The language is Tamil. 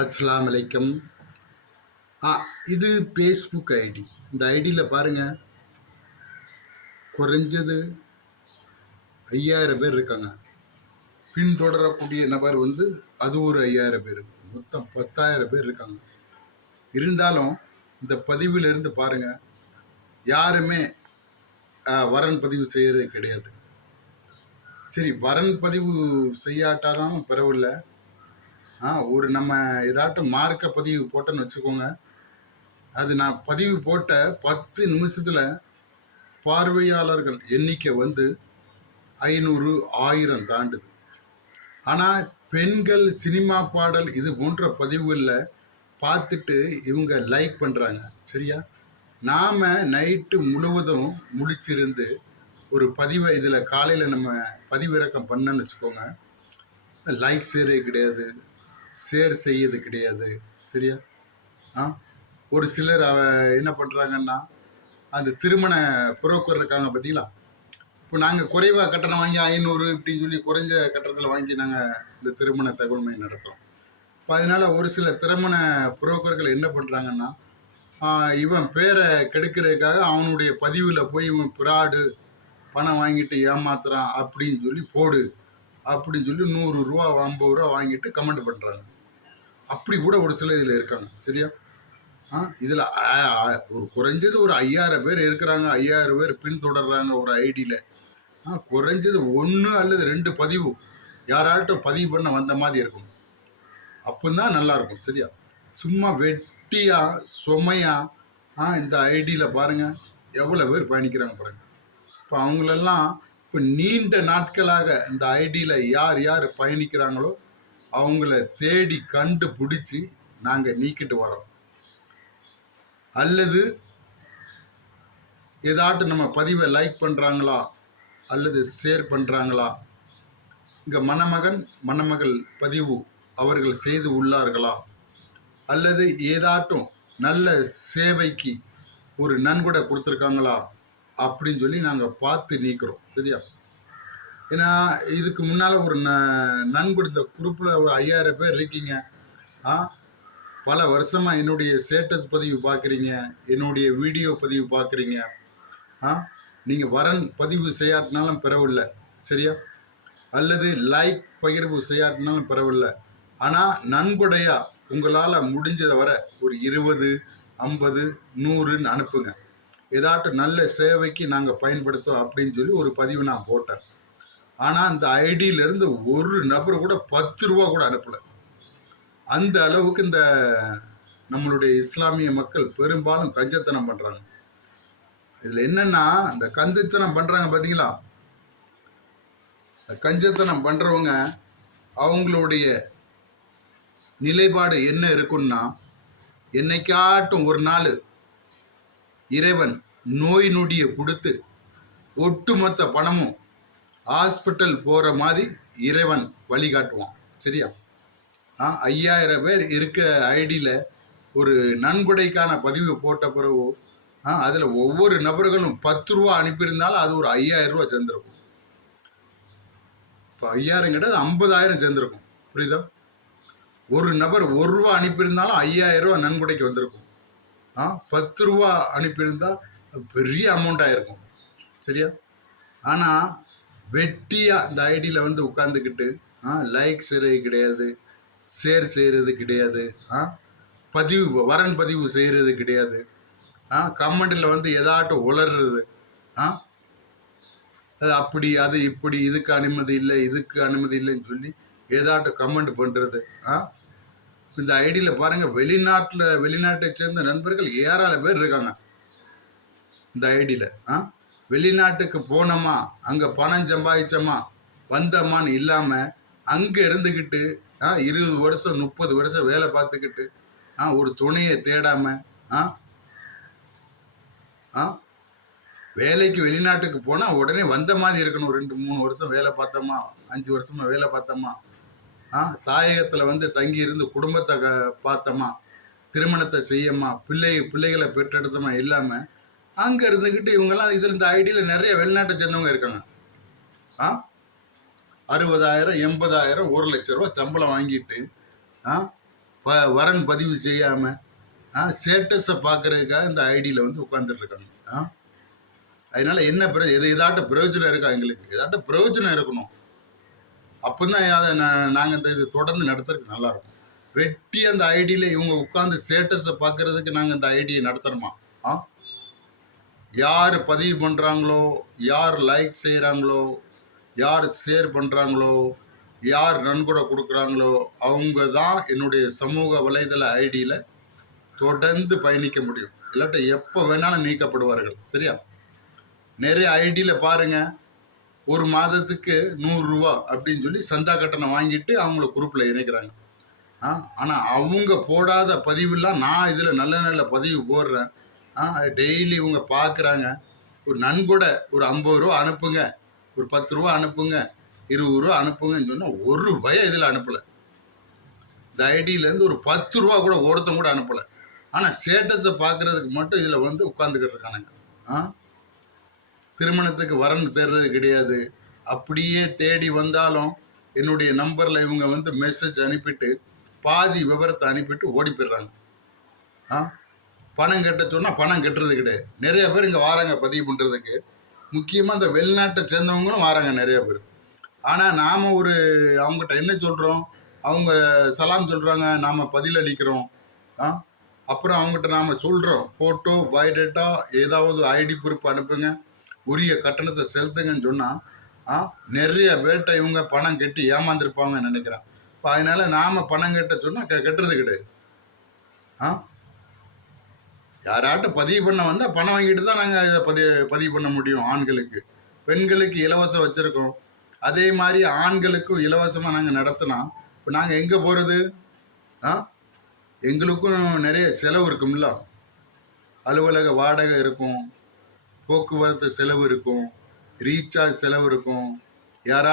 அஸ்லாம் அலைக்கும். ஆ இது ஃபேஸ்புக் ஐடி. இந்த ஐடியில் பாருங்கள் குறைஞ்சது ஐயாயிரம் பேர் இருக்காங்க. பின்தொடரக்கூடிய நபர் வந்து அது ஒரு ஐயாயிரம் பேர். மொத்தம் பத்தாயிரம் பேர் இருக்காங்க. இருந்தாலும் இந்த பதிவிலிருந்து பாருங்கள் யாருமே வரன் பதிவு செய்கிறது கிடையாது. சரி வரன் பதிவு செய்யாட்டாலும் பரவாயில்ல. ஆ ஒரு நம்ம ஏதாட்டும் மார்க்க பதிவு போட்டேன்னு வச்சுக்கோங்க. அது நான் பதிவு போட்ட பத்து நிமிஷத்தில் பார்வையாளர்கள் எண்ணிக்கை வந்து ஐநூறு ஆயிரம் தாண்டுது. ஆனால் பெண்கள் சினிமா பாடல் இது போன்ற பதிவுகளில் பார்த்துட்டு இவங்க லைக் பண்ணுறாங்க சரியா? நாம் நைட்டு முழுவதும் முழிச்சிருந்து ஒரு பதிவை இதில் காலையில் நம்ம பதிவிறக்கம் பண்ணோன்னு வச்சுக்கோங்க. லைக் சேரே கிடையாது. சேர் செய்யது கிடையாது. சரியா? ஆ? ஒரு சிலர் அவ என்ன பண்ணுறாங்கன்னா அந்த திருமண புரோக்கர் இருக்காங்க பார்த்தீங்களா இப்போ நாங்கள் குறைவாக கட்டணம் வாங்கி ஐநூறு இப்படின்னு சொல்லி குறைஞ்ச கட்டணத்தில் வாங்கி நாங்கள் இந்த திருமண தகவல்மை நடத்துகிறோம் இப்போ அதனால் ஒரு சில திருமண புரோக்கர்கள் என்ன பண்ணுறாங்கன்னா இவன் பேரை கெடுக்கிறதுக்காக அவனுடைய பதிவில் போய் இவன் பிராடு பணம் வாங்கிட்டு ஏமாத்துறான் அப்படின்னு சொல்லி போடு அப்படின்னு சொல்லி நூறு ரூபா ஐம்பது ரூபா வாங்கிட்டு கமெண்ட் பண்ணுறாங்க அப்படி கூட ஒரு சில இதில் இருக்காங்க. சரியா? ஆ இதில் ஒரு குறைஞ்சது ஒரு ஐயாயிரம் பேர் இருக்கிறாங்க. ஐயாயிரம் பேர் பின்தொடர்றாங்க ஒரு ஐடியில் ஆ குறைஞ்சது ஒன்று அல்லது ரெண்டு பதிவு. யாராட்டும் பதிவு பண்ண வந்த மாதிரி இருக்கும். அப்போந்தான் நல்லாயிருக்கும் சரியா? சும்மா வெட்டியாக சுமையாக ஆ இந்த ஐடியில் பாருங்கள் எவ்வளோ பேர் பயணிக்கிறாங்க பாருங்கள் இப்போ அவங்களெல்லாம் இப்போ நீண்ட நாட்களாக இந்த ஐடியில் யார் யார் பயணிக்கிறாங்களோ அவங்கள தேடி கண்டுபிடிச்சி நாங்கள் நீக்கிட்டு வரோம் அல்லது ஏதாட்டும் நம்ம பதிவை லைக் பண்ணுறாங்களா அல்லது ஷேர் பண்ணுறாங்களா இங்கே மணமகன் மணமகள் பதிவு அவர்கள் செய்து உள்ளார்களா? அல்லது ஏதாட்டும் நல்ல சேவைக்கு ஒரு நன்கொடை கொடுத்துருக்காங்களா? அப்படின்னு சொல்லி நாங்கள் பார்த்து நீக்கிறோம். சரியா? ஏன்னா இதுக்கு முன்னால் ஒரு ந நன்கொடுத்த இந்த குரூப்பில் ஒரு ஐயாயிரம் பேர் இருக்கீங்க. ஆ? பல வருஷமாக என்னுடைய ஸ்டேட்டஸ் பதிவு பார்க்குறீங்க. என்னுடைய வீடியோ பதிவு பார்க்குறீங்க. ஆ? நீங்கள் வரன் பதிவு செய்யாட்டினாலும் பரவாயில்ல. சரியா? அல்லது லைக் பகிர்வு செய்யாட்டினாலும் பரவாயில்ல. ஆனால் நன்கொடையாக உங்களால் முடிஞ்சதை வர ஒரு இருபது ஐம்பது நூறுன்னு அனுப்புங்க. ஏதாட்டும் நல்ல சேவைக்கு நாங்கள் பயன்படுத்துவோம் அப்படின்னு சொல்லி ஒரு பதிவு நான் போட்டேன். ஆனால் அந்த ஐடியிலேருந்து ஒரு நபர் கூட பத்து ரூபா கூட அனுப்பலை. அந்த அளவுக்கு இந்த நம்மளுடைய இஸ்லாமிய மக்கள் பெரும்பாலும் கஞ்சத்தனம் பண்ணுறாங்க இதில் என்னென்னா இந்த கஞ்சத்தனம் பண்ணுறாங்க பார்த்தீங்களா கஞ்சத்தனம் பண்ணுறவங்க அவங்களுடைய நிலைப்பாடு என்ன இருக்குன்னா என்னைக்காட்டும் ஒரு நாள் இறைவன் நோய் நொடியை கொடுத்து ஒட்டுமொத்த பணமும் ஹாஸ்பிட்டல் போகிற மாதிரி இறைவன் வழிகாட்டுவான். சரியா? ஆ ஐயாயிரம் பேர் இருக்க ஐடியில் ஒரு நன்கொடைக்கான பதிவு போட்ட பிறகு ஆ அதில் ஒவ்வொரு நபர்களும் பத்து ரூபா அனுப்பியிருந்தாலும் அது ஒரு ஐயாயிரம் ரூபா சேர்ந்துருக்கும். இப்போ ஐயாயிரம் கிடையாது ஐம்பதாயிரம் சேர்ந்துருக்கும். புரியுதா? ஒரு நபர் ஒரு ரூபா அனுப்பியிருந்தாலும் ஐயாயிரம் ரூபா நன்கொடைக்கு வந்திருக்கும். பத்து ரூபா அனுப்பியிருந்தால் பெரிய அமௌண்ட்டாக இருக்கும் சரியா? ஆனால் வெட்டியாக இந்த ஐடியில் வந்து உட்காந்துக்கிட்டு ஆ லைக் செய்கிறது கிடையாது ஷேர் செய்கிறது கிடையாது ஆ பதிவு வரன் பதிவு செய்கிறது கிடையாது ஆ கமெண்டில் வந்து எதாட்டும் உளர்றது ஆ அது அப்படி அது இப்படி இதுக்கு அனுமதி இல்லை இதுக்கு அனுமதி இல்லைன்னு சொல்லி ஏதாட்டும் கமெண்ட் பண்ணுறது ஆ இந்த ஐடியில் பாருங்கள் வெளிநாட்டில் வெளிநாட்டை சேர்ந்த நண்பர்கள் ஏராள பேர் இருக்காங்க. இந்த ஐடியில் ஆ? வெளிநாட்டுக்கு போனோமா அங்கே பணம் சம்பாதிச்சோமா வந்தோமான்னு இல்லாமல் அங்கே இருந்துக்கிட்டு ஆ இருபது வருஷம் முப்பது வருஷம் வேலை பார்த்துக்கிட்டு ஆ ஒரு துணையை தேடாமல் ஆ? ஆ? வேலைக்கு வெளிநாட்டுக்கு போனால் உடனே வந்த மாதிரி இருக்கணும். ரெண்டு மூணு வருஷம் வேலை பார்த்தோமா அஞ்சு வருஷமாக வேலை பார்த்தோமா தாயகத்தில் வந்து தங்கி இருந்து குடும்பத்தை க பார்த்தோமா திருமணத்தை செய்யமா பிள்ளை பிள்ளைகளை பெற்றெடுத்தோமா இல்லாமல் அங்கே இருந்துக்கிட்டு இவங்கெல்லாம் இதில் இந்த ஐடியில் நிறைய வெளிநாட்டை சேர்ந்தவங்க இருக்காங்க. ஆ அறுபதாயிரம் எண்பதாயிரம் ஒரு லட்ச ரூபா சம்பளம் வாங்கிட்டு ஆ ப வரன் பதிவு செய்யாமல் ஆ ஸ்டேட்டஸை பார்க்குறதுக்காக இந்த ஐடியில் வந்து உட்காந்துட்ருக்காங்க ஆ அதனால் என்ன பிர எது எதாட்ட பிரயோஜனம் இருக்கா எங்களுக்கு? எதாட்ட பிரயோஜனம் இருக்கணும். அப்போ தான் அதை நாங்கள் இந்த இது தொடர்ந்து நடத்துறதுக்கு நல்லாயிருக்கும் வெட்டி அந்த ஐடியில் இவங்க உட்காந்து ஸ்டேட்டஸை பார்க்கறதுக்கு நாங்கள் இந்த ஐடியை நடத்துகிறோமா ஆ? யார் பதிவு பண்ணுறாங்களோ யார் லைக் செய்கிறாங்களோ யார் ஷேர் பண்ணுறாங்களோ யார் நன்கொடை கொடுக்குறாங்களோ அவங்க தான் என்னுடைய சமூக வலைதள ஐடியில் தொடர்ந்து பயணிக்க முடியும். இல்லாட்ட எப்போ வேணாலும் நீக்கப்படுவார்கள். சரியா? நிறைய ஐடியில் பாருங்கள் ஒரு மாதத்துக்கு நூறுரூவா அப்படின்னு சொல்லி சந்தா கட்டணம் வாங்கிட்டு அவங்கள குரூப்பில் இணைக்கிறாங்க. ஆ ஆனால் அவங்க போடாத பதிவுலாம் நான் இதில் நல்ல நல்ல பதிவு போடுறேன். ஆ டெய்லி இவங்க பார்க்குறாங்க ஒரு நன்கொடை ஒரு ஐம்பது ரூபா அனுப்புங்க. ஒரு பத்து ரூபா அனுப்புங்க. இருபது ரூபா அனுப்புங்கன்னு சொன்னால் ஒரு பயம் இதில் அனுப்பலை. இந்த ஐடியிலேருந்து ஒரு பத்து ரூபா கூட ஒருத்தன் கூட அனுப்பலை. ஆனால் ஸ்டேட்டஸை பார்க்குறதுக்கு மட்டும் இதில் வந்து உட்காந்துக்கிட்டு இருக்கானுங்க. ஆ திருமணத்துக்கு வரன் தேடுறது கிடையாது. அப்படியே தேடி வந்தாலும் என்னுடைய நம்பரில் இவங்க வந்து மெசேஜ் அனுப்பிட்டு பாதி விவரத்தை அனுப்பிட்டு ஓடி போயிடுறாங்க. ஆ? பணம் கட்ட சொன்னால் பணம் கட்டுறது கிடையாது. நிறைய பேர் இங்கே வாராங்க பதிவு பண்ணுறதுக்கு முக்கியமாக இந்த வெளிநாட்டை சேர்ந்தவங்களும் வாராங்க நிறைய பேர். ஆனால் நாம் ஒரு அவங்ககிட்ட என்ன சொல்கிறோம் அவங்க சலாம் சொல்கிறாங்க நாம் பதிலளிக்கிறோம். ஆ? அப்புறம் அவங்ககிட்ட நாம் சொல்கிறோம் ஃபோட்டோ பயோடேட்டா ஏதாவது ஐடி ப்ரூஃப் அனுப்புங்க. உரிய கட்டணத்தை செலுத்துங்கன்னு சொன்னால் ஆ நிறைய பேர்கிட்ட இவங்க பணம் கட்டி ஏமாந்துருப்பாங்கன்னு நினைக்கிறேன். இப்போ அதனால் நாம் பணம் கட்ட சொன்னால் க கட்டுறது கிடையாது. ஆ? யாராட்டும் பதிவு பண்ண வந்தால் பணம் வாங்கிட்டு தான் நாங்கள் இதை பதிவு பதிவு பண்ண முடியும் ஆண்களுக்கு. பெண்களுக்கு இலவசம் வச்சுருக்கோம். அதே மாதிரி ஆண்களுக்கும் இலவசமாக நாங்கள் நடத்தினா இப்போ நாங்கள் எங்கே போகிறது ஆ? எங்களுக்கும் நிறைய செலவு இருக்கும்ல. அலுவலக வாடகை இருக்கும். போக்குவரத்து செலவு இருக்கும் ரீசார்ஜ் செலவு இருக்கும். யாராவது